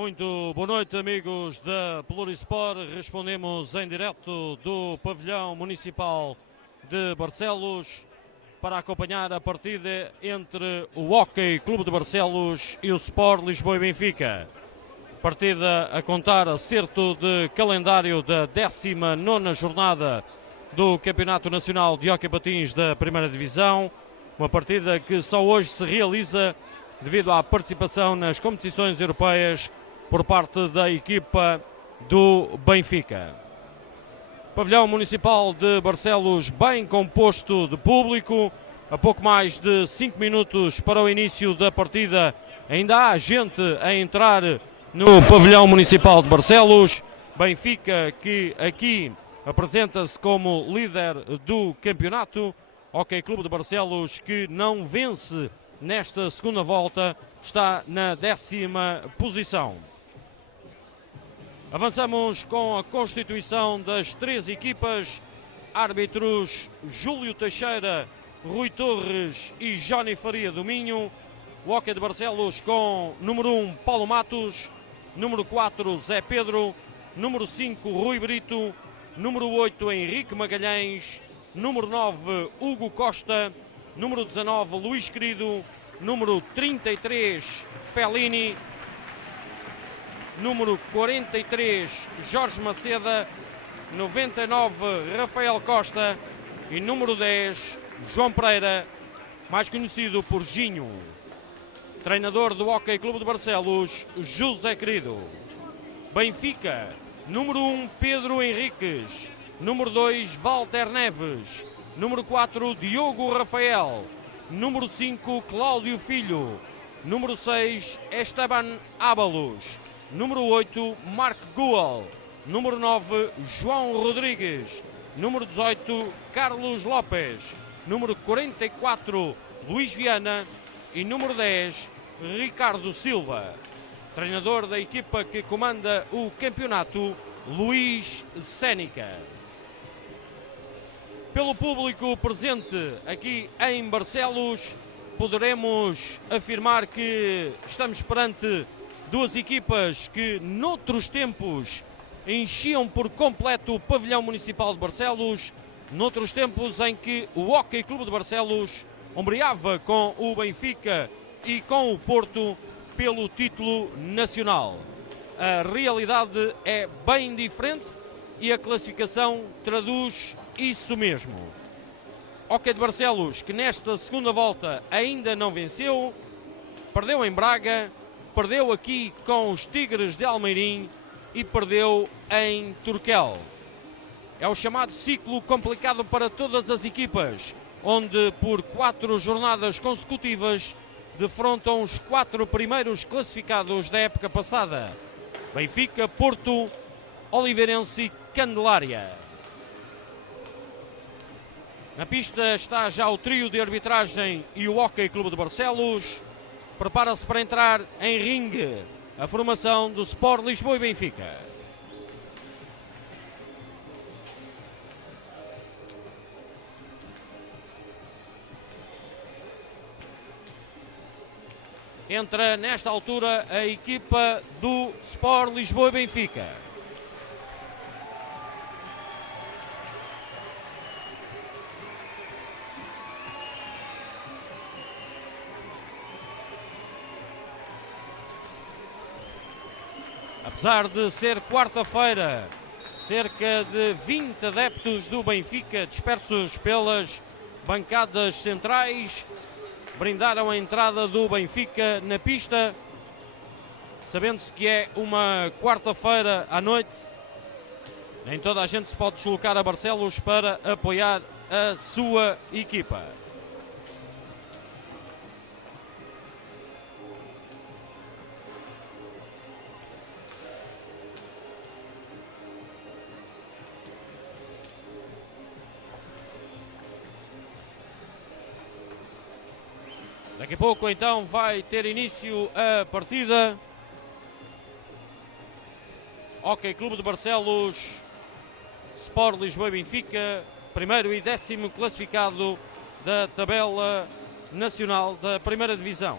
Muito boa noite, amigos da Plurisport. Respondemos em direto do pavilhão municipal de Barcelos para acompanhar a partida entre o Hóquei Clube de Barcelos e o Sport Lisboa e Benfica. Partida a contar acerto de calendário da 19ª jornada do Campeonato Nacional de Hóquei Patins da Primeira Divisão. Uma partida que só hoje se realiza devido à participação nas competições europeias por parte da equipa do Benfica. Pavilhão Municipal de Barcelos bem composto de público. A pouco mais de 5 minutos para o início da partida, ainda há gente a entrar no Pavilhão Municipal de Barcelos. Benfica que aqui apresenta-se como líder do campeonato. Hóquei Clube de Barcelos que não vence nesta segunda volta, está na 10ª posição. Avançamos com a constituição das três equipas. Árbitros Júlio Teixeira, Rui Torres e Johnny Faria do Minho. O Hóquei de Barcelos com número 1 Paulo Matos, número 4 Zé Pedro, número 5 Rui Brito, número 8 Henrique Magalhães, número 9 Hugo Costa, número 19 Luís Querido, número 33 Fellini, número 43 Jorge Maceda, 99 Rafael Costa e número 10 João Pereira, mais conhecido por Ginho. Treinador do Hóquei Clube de Barcelos, José Querido. Benfica, número 1 Pedro Henriques, número 2 Walter Neves, número 4 Diogo Rafael, número 5 Cláudio Filho, número 6 Esteban Ábalos, número 8 Mark Gual, número 9 João Rodrigues, número 18 Carlos Lopes, número 44 Luís Viana e número 10 Ricardo Silva. Treinador da equipa que comanda o campeonato, Luís Sénica. Pelo público presente aqui em Barcelos, poderemos afirmar que estamos perante duas equipas que noutros tempos enchiam por completo o pavilhão municipal de Barcelos, noutros tempos em que o Hóquei Clube de Barcelos ombreava com o Benfica e com o Porto pelo título nacional. A realidade é bem diferente e a classificação traduz isso mesmo. Hóquei de Barcelos, que nesta segunda volta ainda não venceu, perdeu em Braga, perdeu aqui com os Tigres de Almeirim e perdeu em Turquel. É o chamado ciclo complicado para todas as equipas, onde por 4 jornadas consecutivas defrontam os 4 primeiros classificados da época passada: Benfica, Porto, Oliveirense e Candelária. Na pista está já o trio de arbitragem e o Hóquei Clube de Barcelos. Prepara-se para entrar em ringue a formação do Sport Lisboa e Benfica. Entra nesta altura a equipa do Sport Lisboa e Benfica. Apesar de ser quarta-feira, cerca de 20 adeptos do Benfica dispersos pelas bancadas centrais brindaram a entrada do Benfica na pista, sabendo-se que é uma quarta-feira à noite. Nem toda a gente se pode deslocar a Barcelos para apoiar a sua equipa. Daqui a pouco então vai ter início a partida. Hóquei Clube de Barcelos, Sport Lisboa e Benfica, primeiro e 10º classificado da tabela nacional da Primeira Divisão.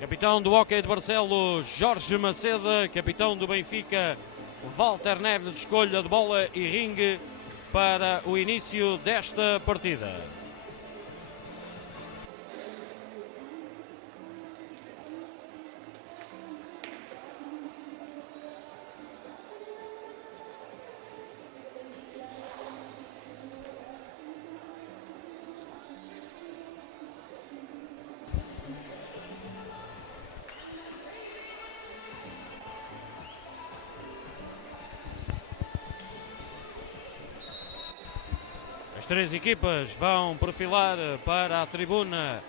Capitão do Hóquei de Barcelos, Jorge Maceda. Capitão do Benfica, Walter Neves. Escolha de bola e ringue para o início desta partida. As três equipas vão perfilar para a tribuna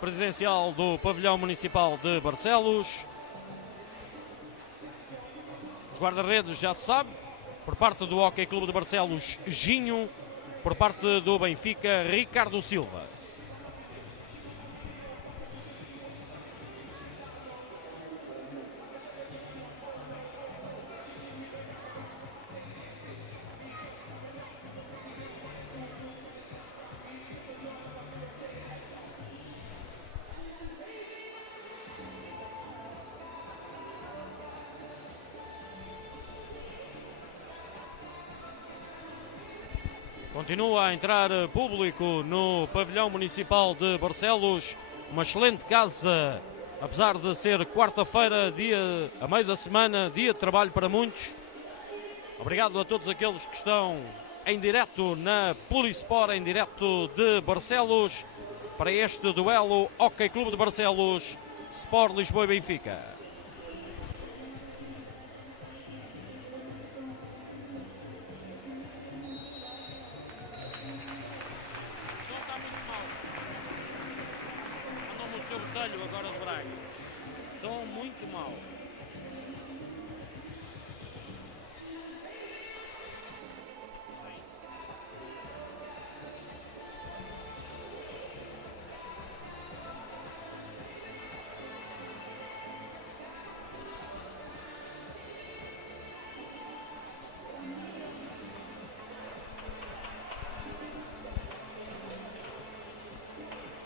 presidencial do Pavilhão Municipal de Barcelos. Os guarda-redes já se sabe, por parte do Hóquei Clube de Barcelos, Ginho, por parte do Benfica, Ricardo Silva. Continua a entrar público no Pavilhão Municipal de Barcelos. Uma excelente casa, apesar de ser quarta-feira, dia a meio da semana, dia de trabalho para muitos. Obrigado a todos aqueles que estão em direto na Plurisport, em direto de Barcelos, para este duelo Hóquei Clube de Barcelos, Sport Lisboa e Benfica. Agora de Braga, som muito mau.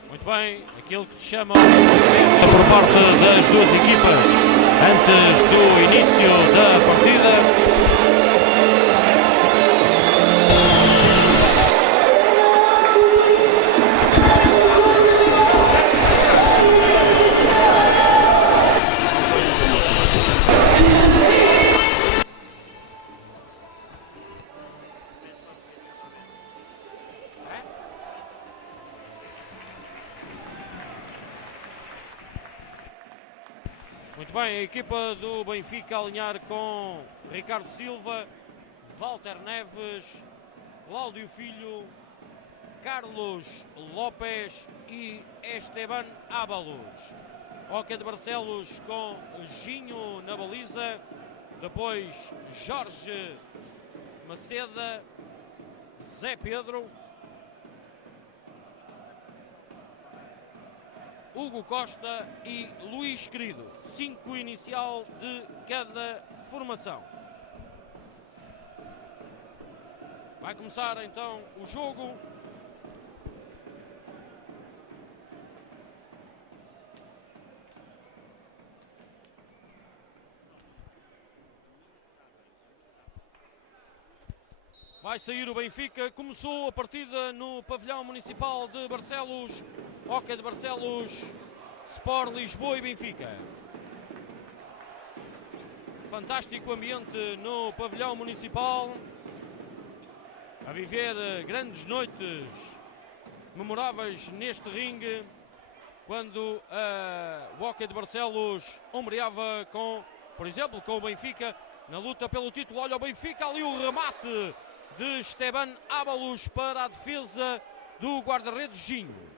Muito bem, aquilo que se chama por parte das duas equipas antes do início da partida. Muito bem, a equipa do Benfica a alinhar com Ricardo Silva, Walter Neves, Cláudio Filho, Carlos Lopes e Esteban Ábalos. Hóquei de Barcelos com Ginho na baliza, depois Jorge Maceda, Zé Pedro, Hugo Costa e Luís Querido. 5 inicial de cada formação. Vai começar então o jogo. Vai sair o Benfica. Começou a partida no Pavilhão Municipal de Barcelos. Hóquei de Barcelos, Sport Lisboa e Benfica. Fantástico ambiente no Pavilhão Municipal. A viver grandes noites memoráveis neste ringue. Quando o Hóquei de Barcelos ombreava com, por exemplo, com o Benfica na luta pelo título. Olha o Benfica, ali o remate de Esteban Ábalos para a defesa do guarda-redes Ginho.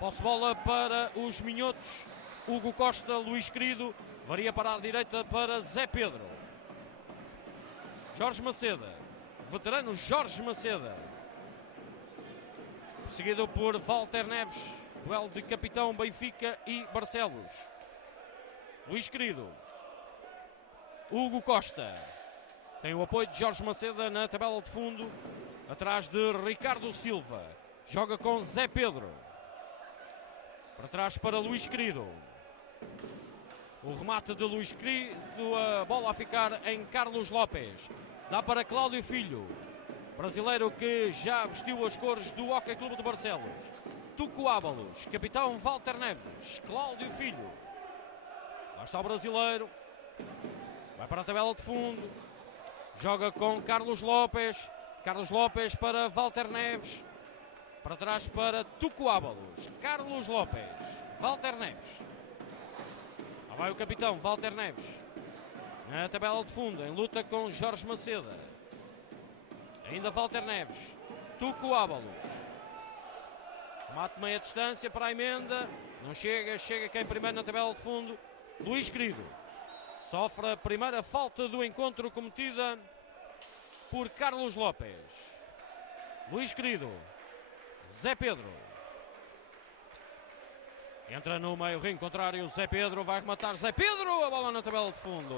Posse bola para os minhotos. Hugo Costa, Luís Querido. Varia para a direita para Zé Pedro. Jorge Maceda. Veterano Jorge Maceda. Seguido por Walter Neves. Duelo de capitão Benfica e Barcelos. Luís Querido. Hugo Costa. Tem o apoio de Jorge Maceda na tabela de fundo. Atrás de Ricardo Silva. Joga com Zé Pedro. Para trás para Luís Querido. O remate de Luís Querido, a bola a ficar em Carlos Lopes. Dá para Cláudio Filho, brasileiro que já vestiu as cores do Hockey Clube de Barcelos. Tuco Ábalos, capitão Walter Neves, Cláudio Filho. Lá está o brasileiro. Vai para a tabela de fundo. Joga com Carlos Lopes. Carlos Lopes para Walter Neves. Para trás para Tuco Ábalos. Carlos Lopes. Walter Neves. Lá vai o capitão Walter Neves. Na tabela de fundo, em luta com Jorge Maceda. Ainda Walter Neves. Tuco Ábalos. Remate meia distância para a emenda. Não chega. Chega quem primeiro na tabela de fundo. Luís Querido. Sofre a primeira falta do encontro cometida por Carlos Lopes. Luís Querido. Zé Pedro. Entra no meio ringue contrário. Zé Pedro vai rematar. Zé Pedro. A bola na tabela de fundo.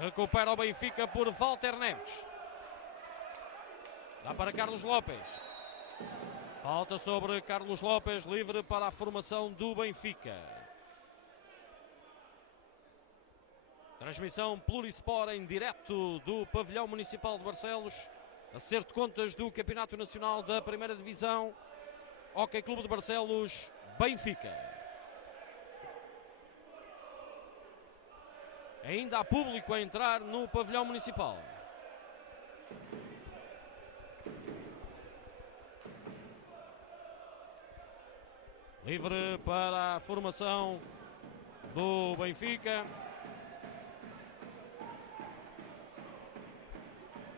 Recupera o Benfica por Walter Neves. Dá para Carlos Lopes. Falta sobre Carlos Lopes. Livre para a formação do Benfica. Transmissão Plurisport em direto do Pavilhão Municipal de Barcelos. Acerto de contas do Campeonato Nacional da Primeira Divisão. Hockey Clube de Barcelos, Benfica. Ainda há público a entrar no Pavilhão Municipal. Livre para a formação do Benfica.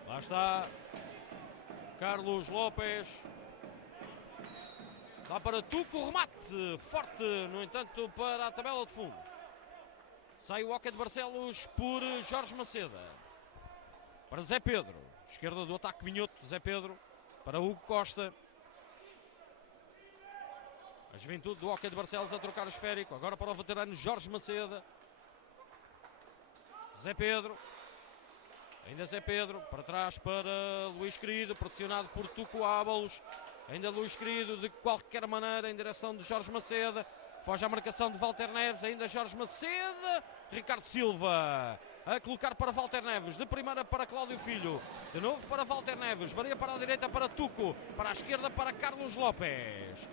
Lá está Carlos Lopes. Dá para Tuco, remate forte, no entanto, para a tabela de fundo. Sai o Hockey de Barcelos por Jorge Maceda. Para Zé Pedro. Esquerda do ataque minhoto, Zé Pedro. Para Hugo Costa. A juventude do Hockey de Barcelos a trocar o esférico. Agora para o veterano Jorge Maceda. Zé Pedro. Ainda Zé Pedro, para trás para Luís Querido, pressionado por Tuco Ábalos. Ainda Luís Querido, de qualquer maneira, em direção de Jorge Maceda. Foge à marcação de Walter Neves, ainda Jorge Maceda. Ricardo Silva a colocar para Walter Neves, de primeira para Cláudio Filho. De novo para Walter Neves, varia para a direita para Tuco, para a esquerda para Carlos Lopes.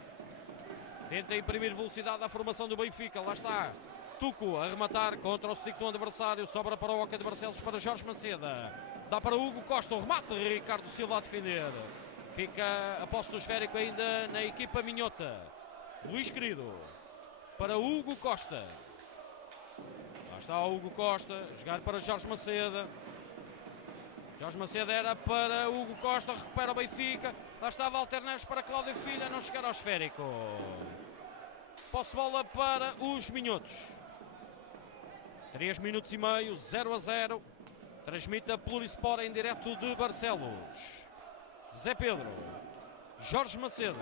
Tenta imprimir velocidade à formação do Benfica, lá está. Tuco a rematar contra o stick do adversário. Sobra para o Hockey de Barcelos para Jorge Maceda. Dá para Hugo Costa. O remate. Ricardo Silva a defender. Fica a posse do esférico ainda na equipa minhota. Luís Querido. Para Hugo Costa. Lá está o Hugo Costa. Jogar para Jorge Maceda. Jorge Maceda era para Hugo Costa. Recupera o Benfica. Lá está Walter Neves para Cláudio Filho. A não chegar ao esférico. Posse bola para os minhotos. 3 minutos e meio, 0-0. Transmite a Plurisport em direto de Barcelos. Zé Pedro. Jorge Maceda.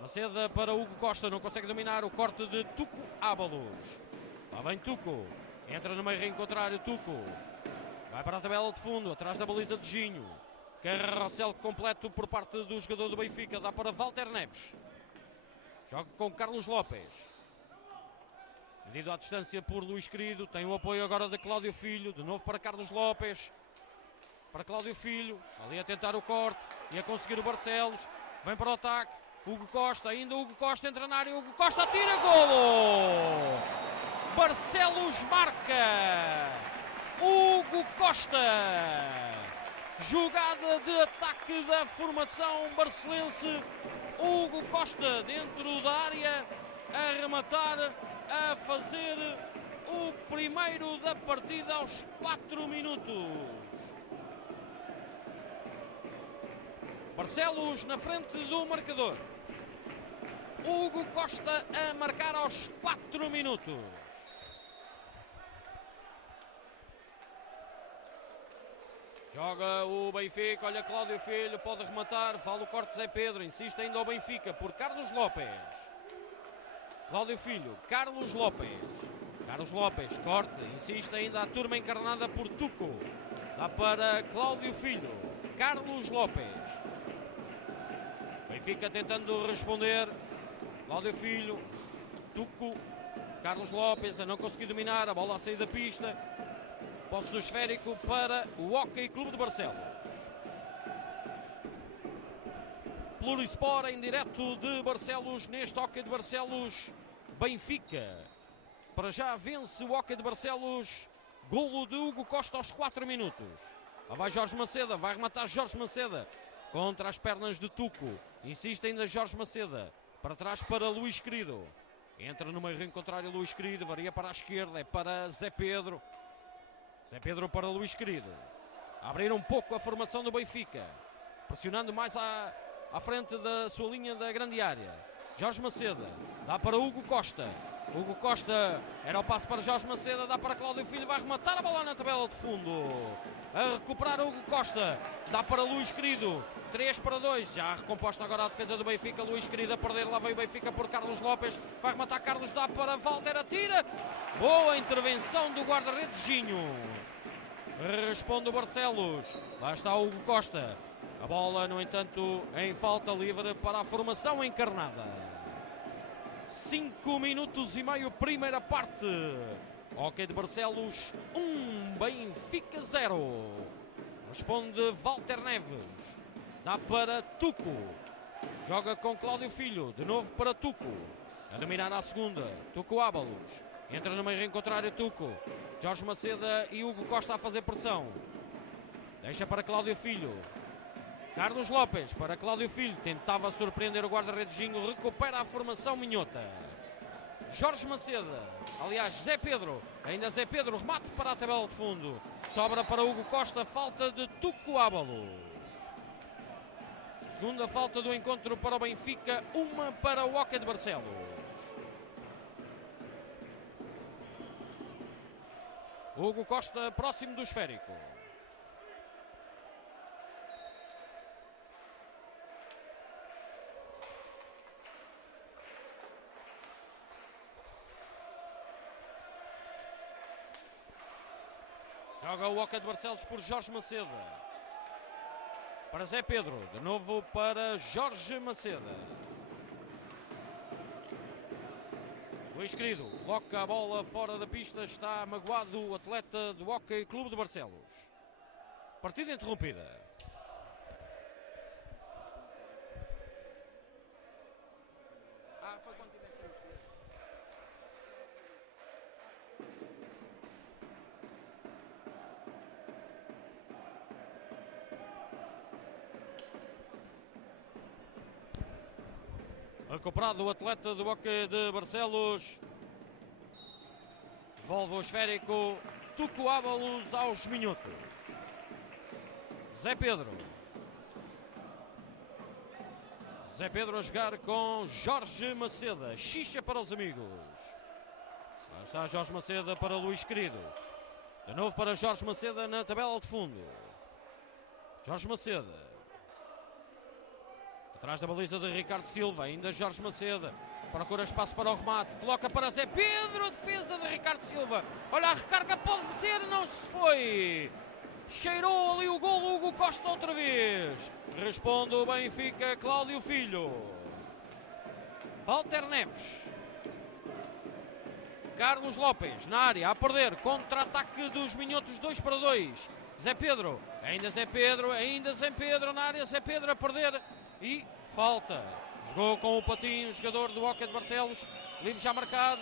Maceda para Hugo Costa. Não consegue dominar o corte de Tuco Ábalos. Lá vem Tuco. Entra no meio ringue contrário. Tuco. Vai para a tabela de fundo. Atrás da baliza de Ginho. Carrossel completo por parte do jogador do Benfica. Dá para Walter Neves. Joga com Carlos Lopes. Medido à distância por Luís Querido. Tem o apoio agora de Cláudio Filho. De novo para Carlos Lopes. Para Cláudio Filho. Ali a tentar o corte. E a conseguir o Barcelos. Vem para o ataque. Hugo Costa. Ainda Hugo Costa entra na área. Hugo Costa tira. Golo! Barcelos marca. Hugo Costa. Jogada de ataque da formação barcelense. Hugo Costa dentro da área. A rematar. A fazer o primeiro da partida aos 4 minutos. Barcelos na frente do marcador. Hugo Costa a marcar aos 4 minutos. Joga o Benfica, olha Cláudio Filho, pode rematar, fala o corte Zé Pedro, insiste ainda o Benfica por Carlos Lopes. Cláudio Filho, Carlos Lopes. Carlos Lopes, corte, insiste ainda a turma encarnada por Tuco. Dá para Cláudio Filho, Carlos Lopes. Benfica tentando responder. Cláudio Filho, Tuco, Carlos Lopes a não conseguir dominar, a bola a sair da pista. Posse do esférico para o Hockey Clube de Barcelos. Plurisport em direto de Barcelos, neste Hockey de Barcelos, Benfica. Para já vence o Hockey de Barcelos, golo de Hugo Costa aos 4 minutos. Lá vai Jorge Maceda, vai rematar Jorge Maceda contra as pernas de Tuco. Insiste ainda Jorge Maceda, para trás para Luís Querido. Entra no meio ringue contrário Luís Querido, varia para a esquerda, é para Zé Pedro. Zé Pedro para Luís Querido. A abrir um pouco a formação do Benfica, pressionando mais à frente da sua linha da grande área. Jorge Maceda, dá para Hugo Costa. Hugo Costa, era o passo para Jorge Maceda, dá para Cláudio Filho, vai rematar a bola na tabela de fundo. A recuperar Hugo Costa, dá para Luís Querido, 3-2, já recomposta agora a defesa do Benfica, Luís Querido a perder, lá veio o Benfica por Carlos Lopes, vai rematar Carlos, dá para Walter, atira, boa intervenção do guarda-redes Ginho. Responde o Barcelos, lá está Hugo Costa, a bola no entanto em falta livre para a formação encarnada. 5 minutos e meio, primeira parte. Hockey de Barcelos 1, Benfica 0. Responde Walter Neves. Dá para Tuco. Joga com Cláudio Filho. De novo para Tuco. A dominar à segunda. Tuco Ábalos. Entra no meio contrário Tuco. Jorge Maceda e Hugo Costa a fazer pressão. Deixa para Cláudio Filho. Carlos Lopes para Cláudio Filho, tentava surpreender o guarda-redes Ginho, recupera a formação minhota. Jorge Maceda, aliás Zé Pedro, ainda Zé Pedro, remate para a tabela de fundo. Sobra para Hugo Costa, falta de Tuco Ábalos. Segunda falta do encontro para o Benfica, uma para o Hockey de Barcelos. Hugo Costa próximo do esférico. Joga o Hockey de Barcelos por Jorge Maceda. Para Zé Pedro. De novo para Jorge Maceda. Luís Querido coloca a bola fora da pista. Está magoado o atleta do Hockey Clube de Barcelos. Partida interrompida. Foi quando tiver que mexer. Recuperado o atleta do Hockey de Barcelos. Devolve o esférico. Tuco Ábalos aos minutos. Zé Pedro. Zé Pedro a jogar com Jorge Maceda. Xixa para os amigos. Lá está Jorge Maceda para Luís Querido. De novo para Jorge Maceda na tabela de fundo. Jorge Maceda. Atrás da baliza de Ricardo Silva, ainda Jorge Maceda, procura espaço para o remate, coloca para Zé Pedro, defesa de Ricardo Silva, olha a recarga, pode ser, não se foi, cheirou ali o golo Hugo Costa outra vez, responde o Benfica, Cláudio Filho, Walter Neves, Carlos Lopes na área, a perder, contra-ataque dos minhotos 2-2, Zé Pedro, ainda Zé Pedro na área, Zé Pedro a perder. E falta. Jogou com o Patinho, jogador do Hockey de Barcelos. Livre já marcado.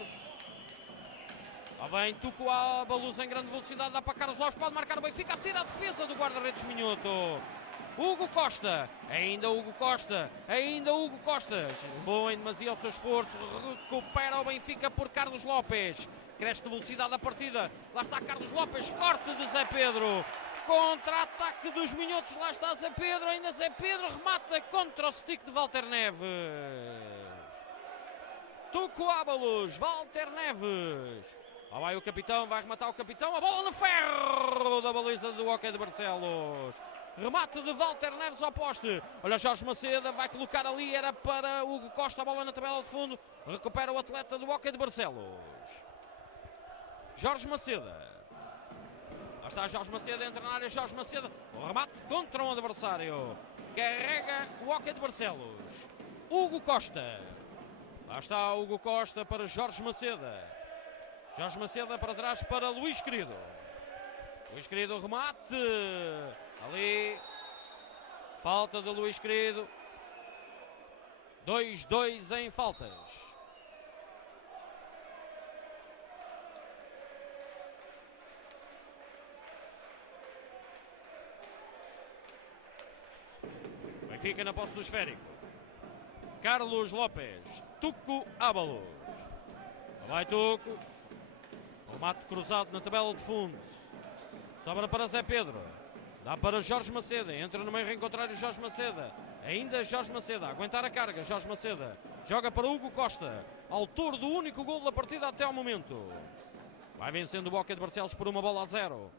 Lá vem Tuco Ábalos em grande velocidade. Dá para Carlos Lopes. Pode marcar o Benfica. Tira a defesa do guarda-redes Minhoto. Hugo Costa. Ainda Hugo Costa. Levou em demasia o seu esforço. Recupera o Benfica por Carlos Lopes. Cresce de velocidade a partida. Lá está Carlos Lopes. Corte de Zé Pedro. Contra-ataque dos minhotos, lá está Zé Pedro, ainda Zé Pedro, remata contra o stick de Walter Neves. Tuco Ábalos, Walter Neves. Lá vai o capitão, vai rematar o capitão, a bola no ferro da baliza do Hockey de Barcelos. Remate de Walter Neves ao poste. Olha Jorge Maceda, vai colocar ali, era para Hugo Costa, a bola na tabela de fundo. Recupera o atleta do Hockey de Barcelos. Jorge Maceda. Lá está Jorge Maceda, entra na área Jorge Maceda. O remate contra um adversário. Carrega o Hockey de Barcelos. Hugo Costa. Lá está Hugo Costa para Jorge Maceda. Jorge Maceda para trás para Luís Querido. Luís Querido remate. Ali. Falta de Luís Querido. 2-2 em faltas. Benfica na posse do esférico. Carlos Lopes. Tuco Ábalos. Vai Tuco. Remate cruzado na tabela de fundo. Sobra para Zé Pedro. Dá para Jorge Maceda. Entra no meio reencontrário Jorge Maceda. Ainda Jorge Maceda. Aguentar a carga. Jorge Maceda. Joga para Hugo Costa. Autor do único gol da partida até ao momento. Vai vencendo o Boca de Barcelos por 1-0.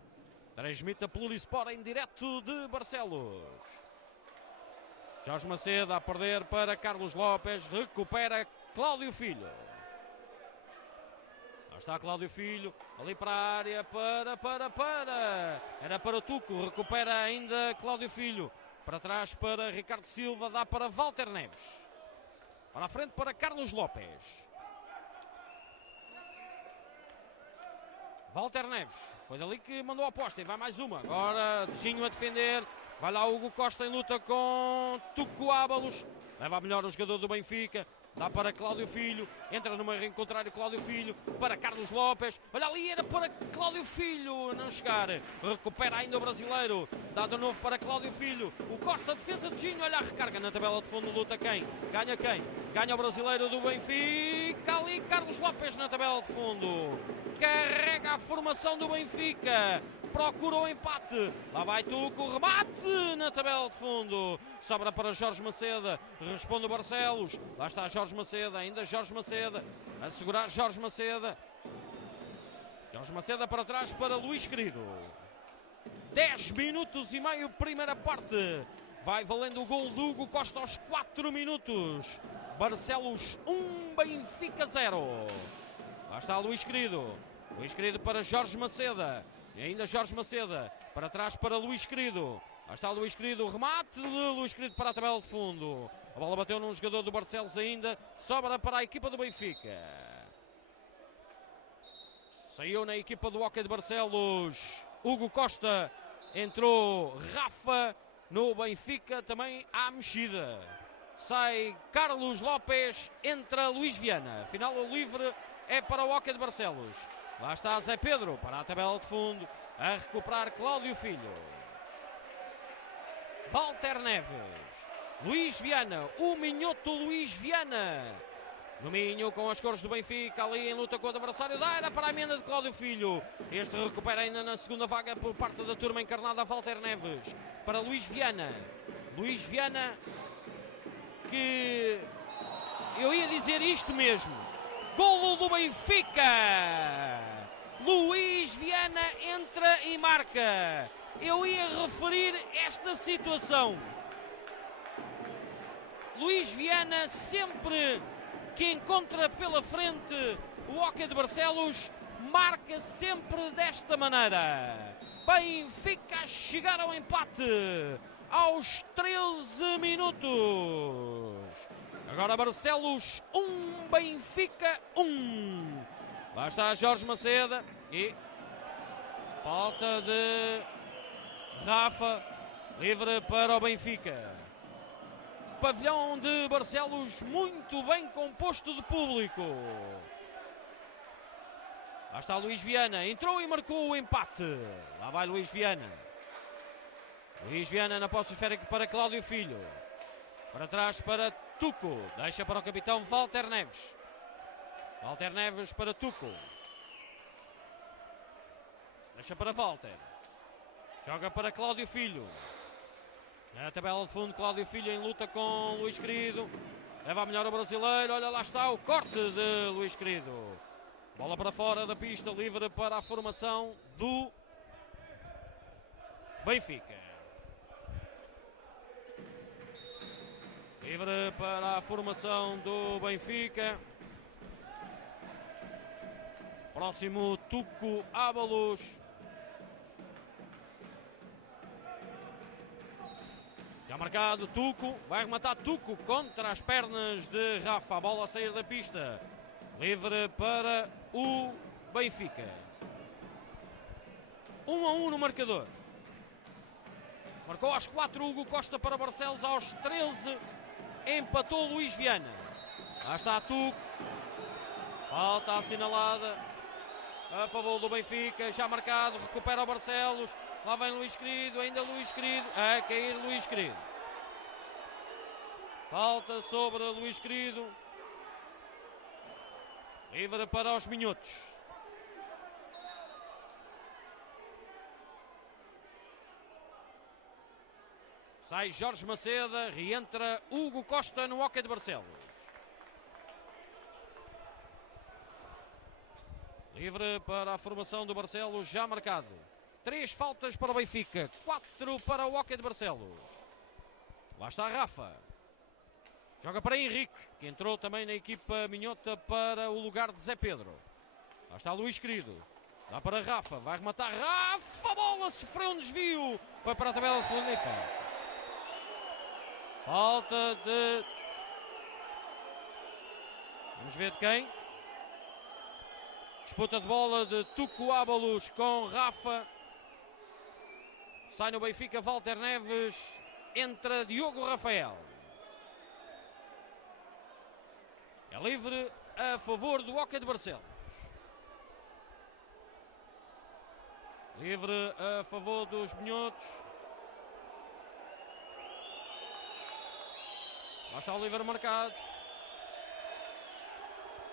Transmite a Plurisport em direto de Barcelos. Jorge Maceda a perder para Carlos Lopes. Recupera Cláudio Filho. Lá está Cláudio Filho. Ali para a área. Era para Tuco. Recupera ainda Cláudio Filho. Para trás para Ricardo Silva. Dá para Walter Neves. Para a frente para Carlos Lopes. Walter Neves. Foi dali que mandou a aposta. E vai mais uma. Agora Zinho a defender. Vai lá Hugo Costa em luta com Tuco Ábalos. Leva a melhor o jogador do Benfica. Dá para Cláudio Filho. Entra no meio reencontrário Cláudio Filho. Para Carlos Lopes. Olha ali, era para Cláudio Filho. Não chegar. Recupera ainda o brasileiro. Dá de novo para Cláudio Filho. O corte, a defesa de Ginho. Olha a recarga na tabela de fundo. Luta quem? Ganha quem? Ganha o brasileiro do Benfica. Ali Carlos Lopes na tabela de fundo. Carrega a formação do Benfica. Procura o empate. Lá vai Tuco. Remate na tabela de fundo. Sobra para Jorge Maceda. Responde o Barcelos. Lá está Jorge Maceda. Ainda Jorge Maceda. A segurar Jorge Maceda. Jorge Maceda para trás para Luís Querido. 10 minutos e meio, primeira parte. Vai valendo o gol do Hugo Costa aos 4 minutos. Barcelos 1, Benfica 0. Lá está Luís Querido. Luís Querido para Jorge Maceda. E ainda Jorge Maceda. Para trás para Luís Querido. Lá está Luís Querido. Remate de Luís Querido para a tabela de fundo. A bola bateu num jogador do Barcelos ainda. Sobra para a equipa do Benfica. Saiu na equipa do Boca de Barcelos Hugo Costa. Entrou Rafa. No Benfica também há mexida. Sai Carlos Lopes. Entra Luís Viana. Final livre é para o Boca de Barcelos. Lá está Zé Pedro para a tabela de fundo. A recuperar Cláudio Filho. Walter Neves. Luís Viana. O minhoto Luís Viana. No Minho com as cores do Benfica. Ali em luta com o adversário. Era para a emenda de Cláudio Filho. Este recupera ainda na segunda vaga por parte da turma encarnada a Walter Neves. Para Luís Viana. Luís Viana que... eu ia dizer isto mesmo. Golo do Benfica! Luís Viana entra e marca. Eu ia referir esta situação. Luís Viana, sempre que encontra pela frente o Boca de Barcelos, marca sempre desta maneira. Benfica a chegar ao empate aos 13 minutos. Agora Barcelos 1, Benfica 1. Lá está Jorge Maceda e falta de Rafa, livre para o Benfica. Pavilhão de Barcelos muito bem composto de público. Lá está Luís Viana, entrou e marcou o empate. Lá vai Luís Viana. Luís Viana na posse esférica para Cláudio Filho. Para trás para Tuco. Deixa para o capitão Walter Neves. Walter Neves para Tuco. Deixa para Walter. Joga para Cláudio Filho. Na tabela de fundo, Cláudio Filho em luta com Luís Querido. Leva a melhor o brasileiro. Olha, lá está o corte de Luís Querido. Bola para fora da pista, livre para a formação do Benfica. Livre para a formação do Benfica. Próximo Tuco Ábalos. Já marcado Tuco, vai rematar Tuco contra as pernas de Rafa. A bola a sair da pista. Livre para o Benfica. 1-1 no marcador. Marcou aos 4 Hugo Costa para Barcelos, aos 13 empatou Luís Viana. Lá está Tuco. Falta assinalada a favor do Benfica, já marcado, recupera o Barcelos. Lá vem Luís Querido, ainda Luís Querido, a cair Luís Querido. Falta sobre Luís Querido. Livre para os minhotos. Sai Jorge Maceda, reentra Hugo Costa no hóquei de Barcelos. Livre para a formação do Barcelos, já marcado. 3 faltas para o Benfica, 4 para o hóquei de Barcelos. Lá está Rafa. Joga para Henrique, que entrou também na equipa minhota para o lugar de Zé Pedro. Lá está Luís Querido. Dá para Rafa, vai rematar Rafa, a bola sofreu um desvio. Foi para a tabela de fundo e falta. Falta de... Vamos ver de quem. Disputa de bola de Tuco Ábalos com Rafa. Sai no Benfica Walter Neves. Entra Diogo Rafael. É livre a favor do hóquei de Barcelos. Livre a favor dos minhotos. Lá está o livre marcado.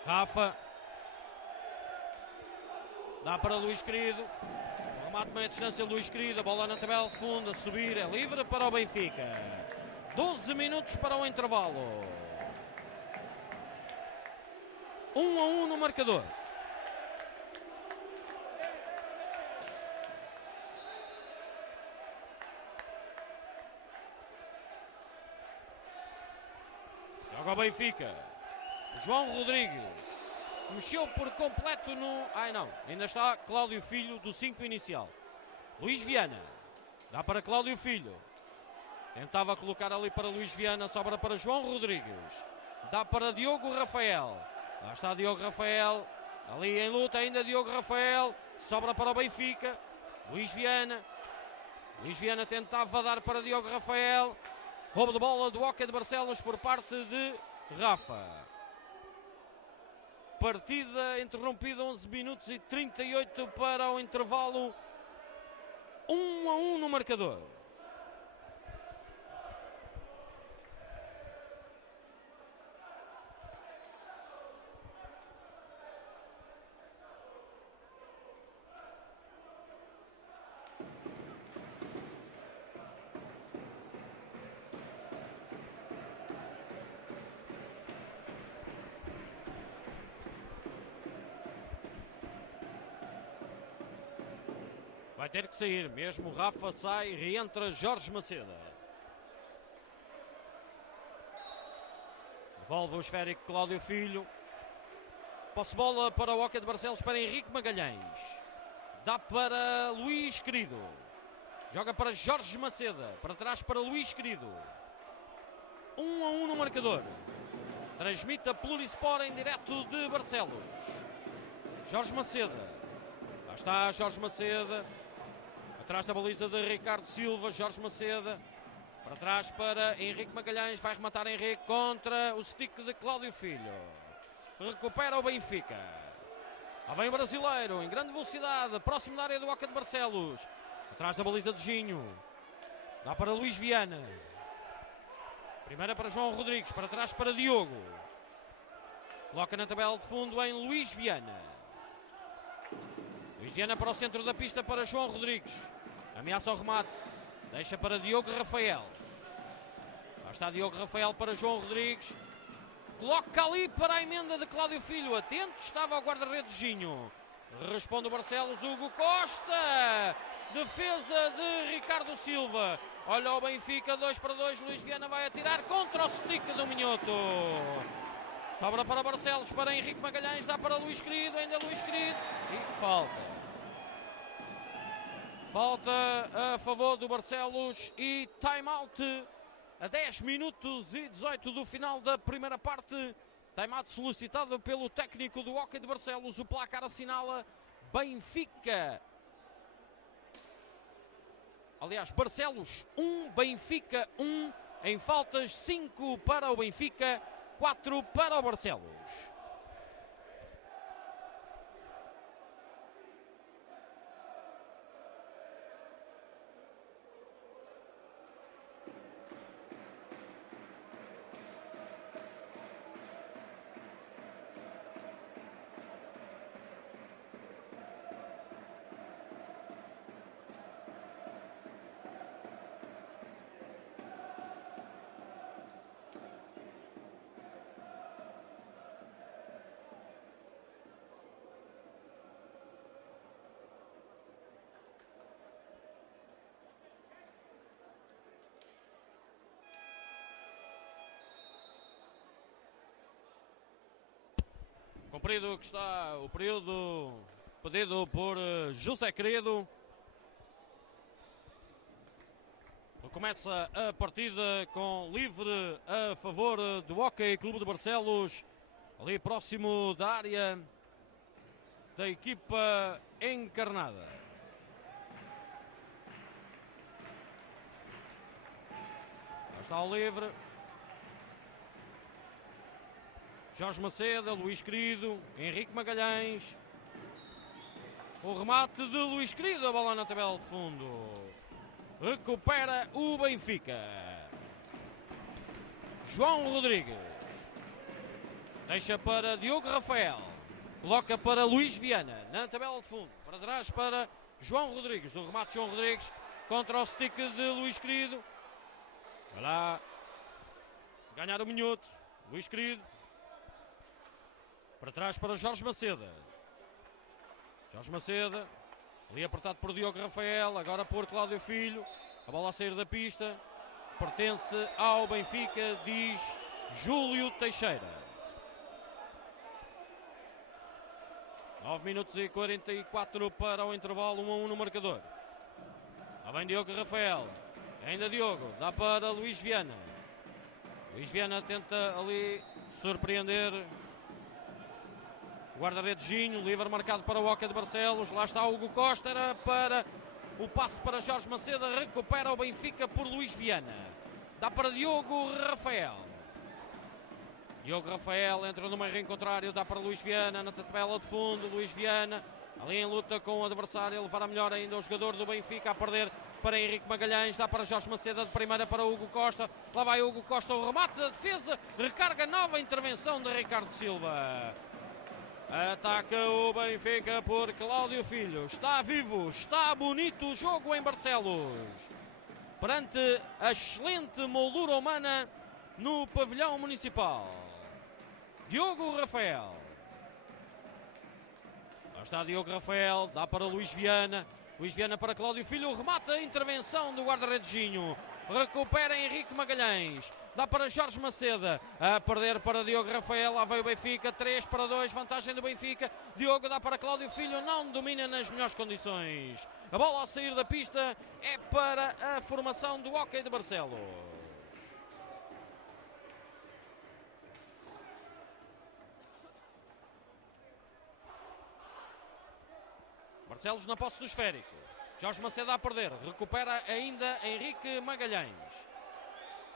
Rafa. Dá para Luís Querido. O remate meia distância Luís Querido. A bola na tabela de fundo a subir. É livre para o Benfica. 12 minutos para o intervalo. 1-1 no marcador. Joga o Benfica. João Rodrigues. Mexeu por completo no... não. Ainda está Cláudio Filho do 5 inicial. Luís Viana. Dá para Cláudio Filho. Tentava colocar ali para Luís Viana. Sobra para João Rodrigues. Dá para Diogo Rafael. Lá está Diogo Rafael. Ali em luta ainda Diogo Rafael. Sobra para o Benfica. Luís Viana. Luís Viana tentava dar para Diogo Rafael. Roubo de bola do hóquei de Barcelos por parte de Rafa. Partida interrompida, 11 minutos e 38 para o intervalo. 1-1 no marcador. Vai ter que sair, mesmo Rafa sai, reentra Jorge Maceda. Devolve o esférico Cláudio Filho. Posse bola para o hóquei de Barcelos, para Henrique Magalhães. Dá para Luís Querido. Joga para Jorge Maceda, para trás para Luís Querido. 1-1 no marcador. Transmite a Plurisport em direto de Barcelos. Jorge Maceda. Lá está Jorge Maceda. Atrás da baliza de Ricardo Silva, Jorge Maceda. Para trás para Henrique Magalhães. Vai rematar Henrique contra o stick de Cláudio Filho. Recupera o Benfica. Lá vem o brasileiro em grande velocidade. Próximo da área do hóquei de Barcelos. Atrás da baliza de Ginho. Dá para Luís Viana. Primeira para João Rodrigues. Para trás para Diogo. Coloca na tabela de fundo em Luís Viana. Luís Viana para o centro da pista para João Rodrigues. Ameaça ao remate. Deixa para Diogo Rafael. Lá está Diogo Rafael para João Rodrigues. Coloca ali para a emenda de Cláudio Filho. Atento estava o guarda-redes Ginho. Responde o Barcelos. Hugo Costa. Defesa de Ricardo Silva. Olha o Benfica. 2-2. Luís Viana vai atirar contra o stick do Minhoto. Sobra para Barcelos. Para Henrique Magalhães. Dá para Luís Querido. Ainda Luís Querido. E falta. Falta a favor do Barcelos e time-out a 10 minutos e 18 do final da primeira parte. Time-out solicitado pelo técnico do Hóquei de Barcelos. O placar assinala Benfica. Aliás, Barcelos 1, Benfica 1. Em faltas, 5 para o Benfica, 4 para o Barcelos. Cumprido que está o período pedido por José Querido. Começa a partida com livre a favor do Hóquei Clube de Barcelos, ali próximo da área da equipa encarnada. Já está o livre. Jorge Macedo, Luís Querido, Henrique Magalhães. O remate de Luís Querido, a bola na tabela de fundo. Recupera o Benfica. João Rodrigues. Deixa para Diogo Rafael. Coloca para Luís Viana, na tabela de fundo. Para trás para João Rodrigues. Do remate João Rodrigues contra o stick de Luís Querido. Vai lá. Ganhar o minuto. Luís Querido. Para trás para Jorge Macedo. Jorge Macedo. Ali apertado por Diogo Rafael. Agora por Cláudio Filho. A bola a sair da pista. Pertence ao Benfica, diz Júlio Teixeira. 9 minutos e 44 para o intervalo. 1-1 no marcador. Lá vem Diogo Rafael. Ainda Diogo. Dá para Luís Viana. Luís Viana tenta ali surpreender o guarda-redes Ginho, livre marcado para o Hóquei de Barcelos. Lá está Hugo Costa, era para o passe para Jorge Macedo. Recupera o Benfica por Luís Viana. Dá para Diogo Rafael. Diogo Rafael entra no meio contrário, dá para Luís Viana na tabela de fundo. Luís Viana ali em luta com o adversário, levar a melhor ainda o jogador do Benfica, a perder para Henrique Magalhães. Dá para Jorge Macedo de primeira para Hugo Costa. Lá vai Hugo Costa, o remate da defesa. Recarga, nova intervenção de Ricardo Silva. Ataca o Benfica por Cláudio Filho. Está vivo, está bonito o jogo em Barcelos. Perante a excelente moldura humana no pavilhão municipal. Diogo Rafael. Lá está Diogo Rafael, dá para Luís Viana. Luís Viana para Cláudio Filho, remata a intervenção do guarda-redes Ginho. Recupera Henrique Magalhães. Dá para Jorge Macedo, a perder para Diogo Rafael. Lá veio o Benfica, 3-2, vantagem do Benfica. Diogo dá para Cláudio Filho, não domina nas melhores condições. A bola a sair da pista é para a formação do Hóquei de Barcelos. Barcelos na posse do esférico. Jorge Macedo a perder, recupera ainda Henrique Magalhães.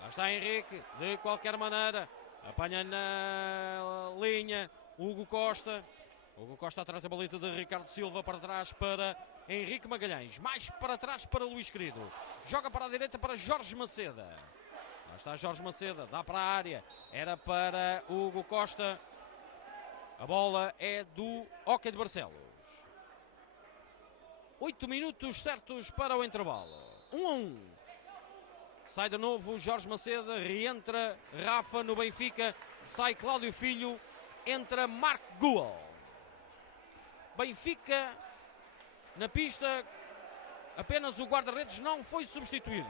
Lá está Henrique, de qualquer maneira, apanha na linha Hugo Costa. Hugo Costa atrás da baliza de Ricardo Silva, para trás para Henrique Magalhães. Mais para trás para Luís Querido. Joga para a direita para Jorge Macedo. Lá está Jorge Macedo, dá para a área. Era para Hugo Costa. A bola é do Hóquei de Barcelos. 8 minutos certos para o intervalo. 1-1. Sai de novo Jorge Macedo, reentra Rafa no Benfica, sai Cláudio Filho, entra Marc Gual. Benfica na pista, apenas o guarda-redes não foi substituído.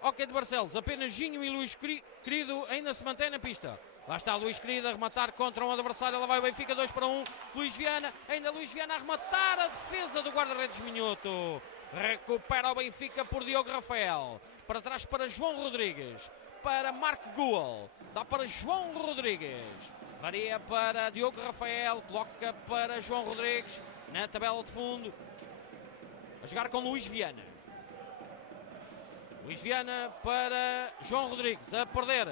Hóquei de Barcelos, apenas Ginho e Luís Querido ainda se mantém na pista. Lá está Luís Querido a rematar contra um adversário, lá vai o Benfica, 2-1. Luís Viana, ainda Luís Viana a rematar a defesa do guarda-redes Minhoto. Recupera o Benfica por Diogo Rafael. para trás para João Rodrigues, para Marco Gual, dá para João Rodrigues, varia para Diogo Rafael, coloca para João Rodrigues, na tabela de fundo, a jogar com Luís Viana. Luís Viana para João Rodrigues, a perder,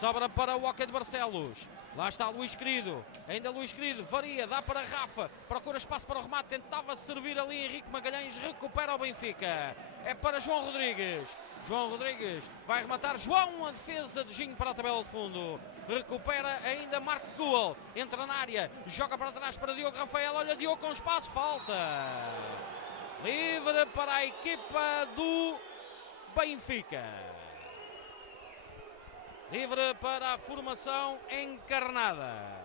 sobra para o Hockey de Barcelos. Lá está Luís Querido, ainda Luís Querido, varia, dá para Rafa, procura espaço para o remate, tentava servir ali Henrique Magalhães, recupera o Benfica. É para João Rodrigues. João Rodrigues vai rematar, João, a defesa de Ginho para a tabela de fundo. Recupera ainda Marco Gual, entra na área, joga para trás para Diogo Rafael, olha Diogo com espaço, falta. Livre para a equipa do Benfica. Livre para a formação encarnada.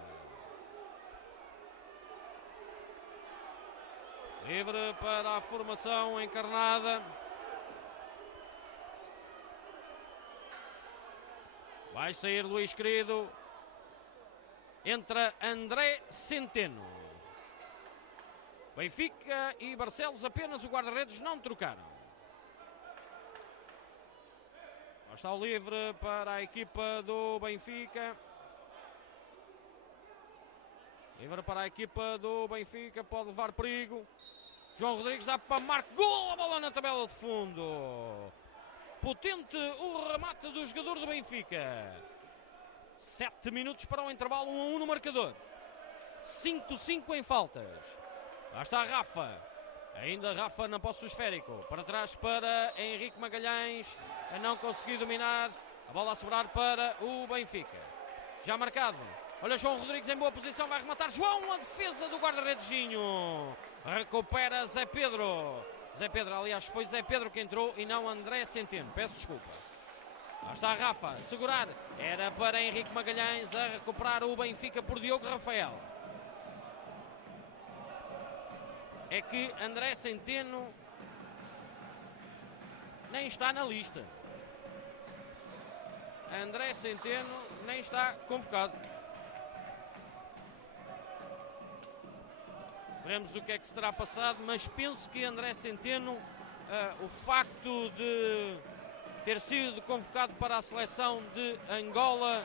Livre para a formação encarnada. Vai sair Luís Querido. Entra André Centeno. Benfica e Barcelos apenas o guarda-redes não trocaram. Está o livre para a equipa do Benfica. Livre para a equipa do Benfica, pode levar perigo. João Rodrigues dá para Marco Gual, a bola na tabela de fundo. Potente o remate do jogador do Benfica. 7 minutos para o intervalo, 1-1 no marcador. 5-5 em faltas. Lá está Rafa. Ainda Rafa na posse do esférico. Para trás para Henrique Magalhães. A não conseguir dominar. A bola a sobrar para o Benfica. Já marcado. Olha João Rodrigues em boa posição. Vai rematar João. A defesa do guarda-redes Ginho. Recupera Zé Pedro. Zé Pedro, aliás, foi Zé Pedro que entrou e não André Centeno. Peço desculpa. Lá está Rafa. A segurar. Era para Henrique Magalhães a recuperar o Benfica por Diogo Rafael. É que André Centeno nem está na lista. André Centeno nem está convocado. Veremos o que é que se terá passado, mas penso que André Centeno, o facto de ter sido convocado para a seleção de Angola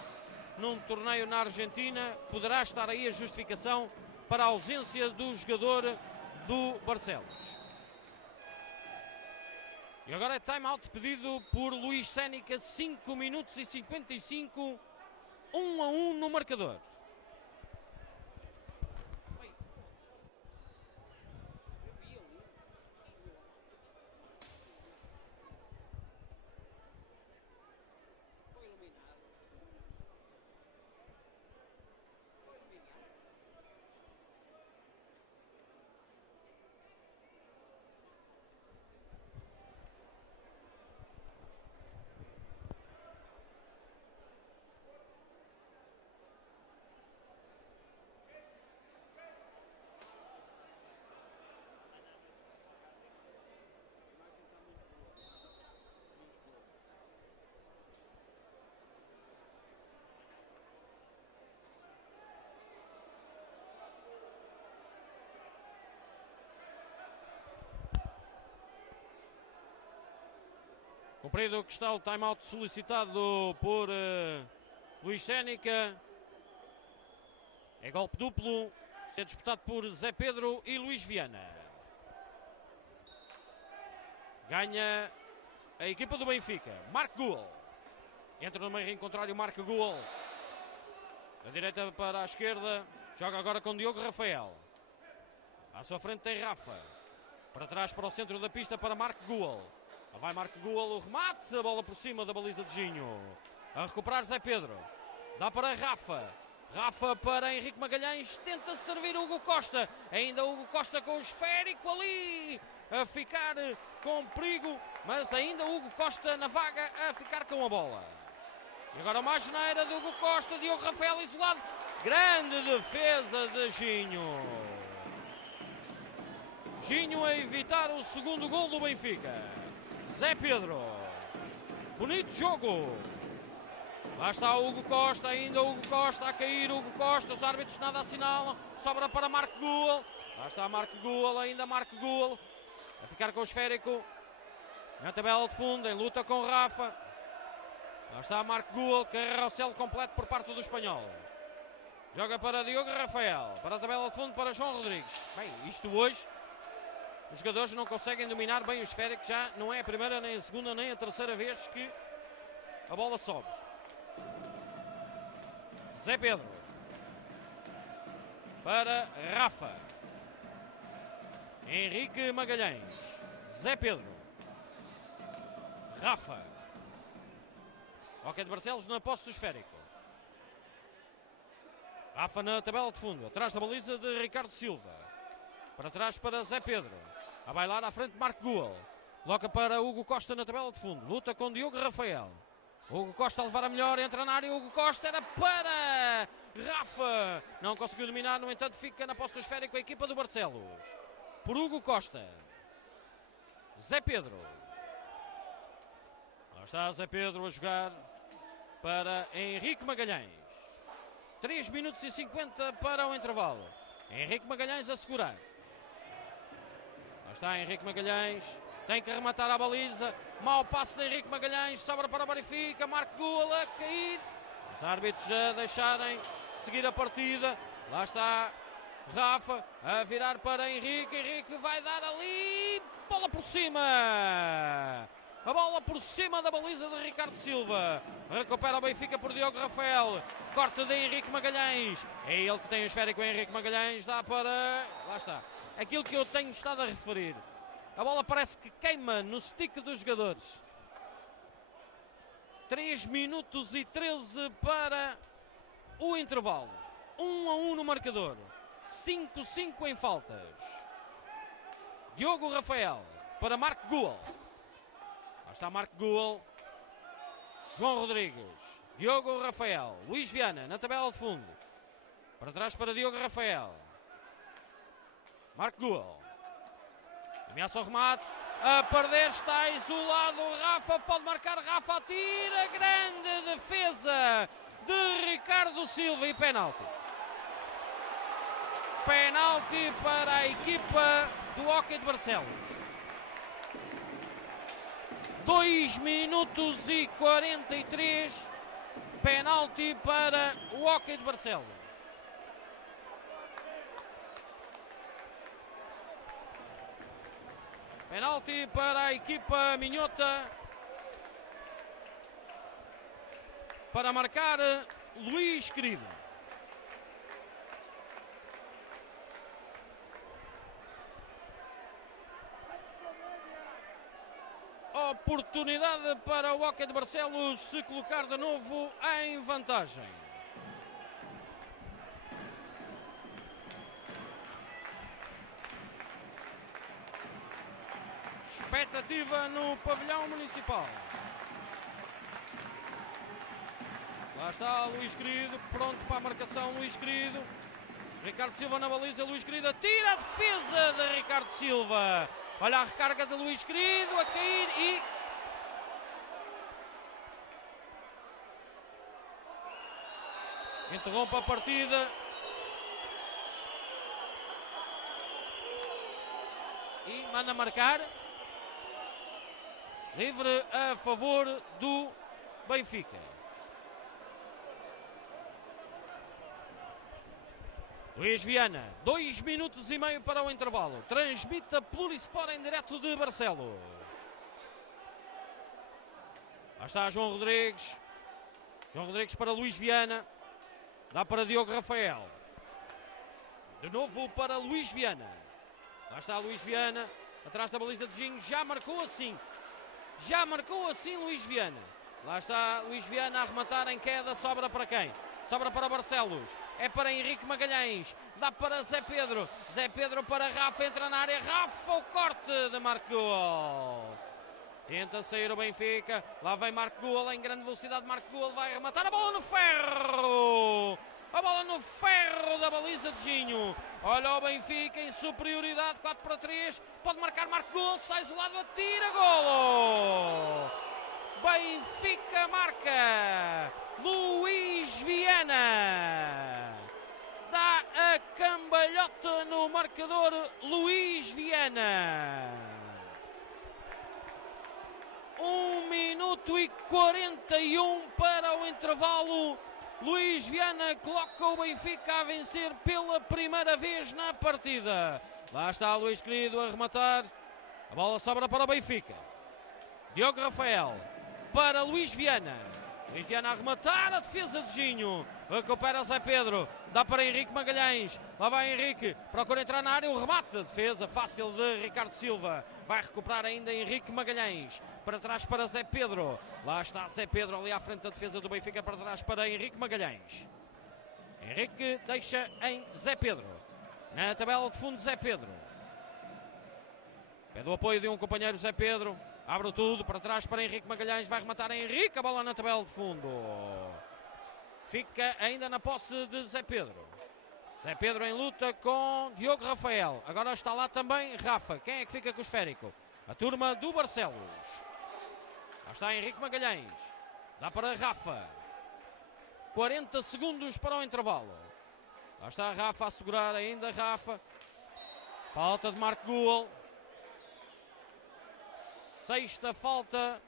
num torneio na Argentina, poderá estar aí a justificação para a ausência do jogador do Barcelos. E agora é time-out pedido por Luís Sénica, 5 minutos e 55, 1-1 no marcador. Cumprido que está o time-out solicitado por Luís Sénica. É golpe duplo. É disputado por Zé Pedro e Luís Viana. Ganha a equipa do Benfica. Marco Gual. Entra no meio contrário Marco Gual. Da direita para a esquerda. Joga agora com Diogo Rafael. À sua frente tem Rafa. Para trás para o centro da pista para Marco Gual. Lá vai Marco Gual, o remate, a bola por cima da baliza de Ginho. A recuperar Zé Pedro. Dá para Rafa. Rafa para Henrique Magalhães. Tenta servir Hugo Costa. Ainda Hugo Costa com o esférico ali. A ficar com perigo. Mas ainda Hugo Costa na vaga a ficar com a bola. E agora uma geneira de Hugo Costa. Diogo Rafael isolado. Grande defesa de Ginho. Ginho a evitar o segundo gol do Benfica. Zé Pedro. Bonito jogo. Lá está o Hugo Costa, ainda o Hugo Costa a cair, Hugo Costa, os árbitros nada assinalam, sobra para Marco Gual. Lá está Marco Gual, ainda Marco Gual, a ficar com o esférico. Na tabela de fundo, em luta com Rafa. Lá está Marco Gual, carrossel completo por parte do espanhol. Joga para Diogo Rafael, para a tabela de fundo para João Rodrigues. Bem, isto hoje, os jogadores não conseguem dominar bem o esférico, já não é a primeira, nem a segunda, nem a terceira vez que a bola sobe. Zé Pedro, para Rafa. Henrique Magalhães, Zé Pedro, Rafa. Hockey de Barcelos na posse do esférico. Rafa na tabela de fundo, atrás da baliza de Ricardo Silva. Para trás para Zé Pedro. A bailar à frente Marco Gual. Coloca para Hugo Costa na tabela de fundo. Luta com Diogo Rafael. Hugo Costa a levar a melhor, entra na área. Hugo Costa era para Rafa. Não conseguiu dominar, no entanto fica na posse do esférico a equipa do Barcelos. Por Hugo Costa. Zé Pedro. Lá está Zé Pedro a jogar para Henrique Magalhães. 3 minutos e 50 para o intervalo. Henrique Magalhães a segurar. Lá está Henrique Magalhães. Tem que arrematar a baliza. Mau passe de Henrique Magalhães. Sobra para o Benfica. Marco Gual a cair. Os árbitros a deixarem seguir a partida. Lá está Rafa a virar para Henrique. Henrique vai dar ali. Bola por cima. A bola por cima da baliza de Ricardo Silva. Recupera o Benfica por Diogo Rafael. Corte de Henrique Magalhães. É ele que tem o esférico, Henrique Magalhães. Dá para... Lá está. Aquilo que eu tenho estado a referir. A bola parece que queima no stick dos jogadores. 3 minutos e 13 para o intervalo. 1-1 no marcador. 5-5 em faltas. Diogo Rafael para Marco Gual. Lá está Marco Gual. João Rodrigues. Diogo Rafael. Luís Viana na tabela de fundo. Para trás para Diogo Rafael. Marco Gual. Ameaça o remate. A perder, está isolado. Rafa pode marcar. Rafa tira. Grande defesa de Ricardo Silva e penalti. Penalti para a equipa do Hockey de Barcelos. 2 minutos e 43. Penalti para o Hockey de Barcelos. Penalti para a equipa minhota. Para marcar Luís Querido. Oportunidade para o Hockey de Barcelos se colocar de novo em vantagem. Expectativa no pavilhão municipal. Lá está Luís Querido, pronto para a marcação. Luís Querido. Ricardo Silva na baliza. Luís Querido atira a defesa de Ricardo Silva. Olha a recarga de Luís Querido a cair e... interrompe a partida. E manda marcar. Livre a favor do Benfica. Luís Viana, 2 minutos e meio para o intervalo. Transmite a Plurisport em direto de Barcelos. Lá está João Rodrigues. João Rodrigues para Luís Viana. Dá para Diogo Rafael. De novo para Luís Viana. Lá está Luís Viana. Atrás da baliza de Ginho. Já marcou assim. Já marcou assim Luís Viana. Lá está Luís Viana a arrematar em queda. Sobra para quem? Sobra para Barcelos. É para Henrique Magalhães. Dá para Zé Pedro. Zé Pedro para Rafa. Entra na área. Rafa, o corte de Marco Gual. Tenta sair o Benfica. Lá vem Marco Gual em grande velocidade. Marco Gual vai rematar. A bola no ferro. A bola no ferro da baliza de Ginho. Olha o Benfica em superioridade. 4-3. Pode marcar Marco Gual. Está isolado. Atira. Golo. Benfica marca. Luís Viana. Dá a cambalhota no marcador Luís Viana. 1 minuto e 41 para o intervalo. Luís Viana coloca o Benfica a vencer pela primeira vez na partida. Lá está Luís Querido a rematar. A bola sobra para o Benfica. Diogo Rafael para Luís Viana. Luís Viana a rematar, a defesa de Ginho. Recupera Zé Pedro. Dá para Henrique Magalhães. Lá vai Henrique. Procura entrar na área. O remate. A defesa fácil de Ricardo Silva. Vai recuperar ainda Henrique Magalhães. Para trás para Zé Pedro. Lá está Zé Pedro ali à frente da defesa do Benfica. Para trás para Henrique Magalhães. Henrique deixa em Zé Pedro. Na tabela de fundo Zé Pedro. Pede o apoio de um companheiro Zé Pedro. Abre tudo para trás para Henrique Magalhães. Vai rematar Henrique. A bola na tabela de fundo. Fica ainda na posse de Zé Pedro. Zé Pedro em luta com Diogo Rafael. Agora está lá também Rafa. Quem é que fica com o esférico? A turma do Barcelos. Lá está Henrique Magalhães. Dá para Rafa. 40 segundos para o intervalo. Lá está Rafa a segurar ainda. Rafa. Falta de Marco Guel. Sexta falta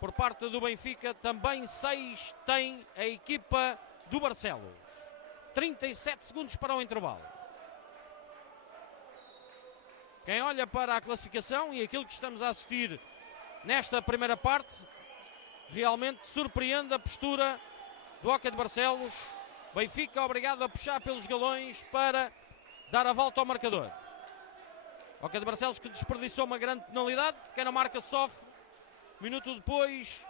por parte do Benfica. Também 6 tem a equipa do Barcelos. 37 segundos para o intervalo. Quem olha para a classificação e aquilo que estamos a assistir nesta primeira parte, realmente surpreende a postura do Hockey de Barcelos. Benfica obrigado a puxar pelos galões para dar a volta ao marcador. Hockey de Barcelos que desperdiçou uma grande penalidade. Quem não marca sofre. Minuto depois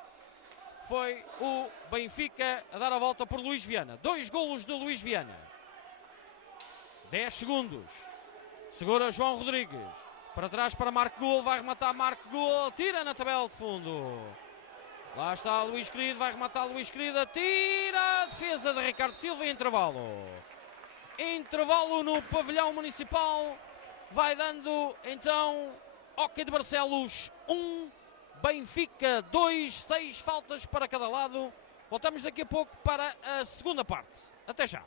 foi o Benfica a dar a volta por Luís Viana. 2 golos de Luís Viana. 10 segundos. Segura João Rodrigues. Para trás para Marco Guel. Vai rematar Marco Guel. Tira na tabela de fundo. Lá está Luís Querido. Vai rematar Luís Querido. Tira a defesa de Ricardo Silva em intervalo. Intervalo no pavilhão municipal. Vai dando então Hockey de Barcelos 1, Benfica 2, 6 faltas para cada lado. Voltamos daqui a pouco para a segunda parte. Até já.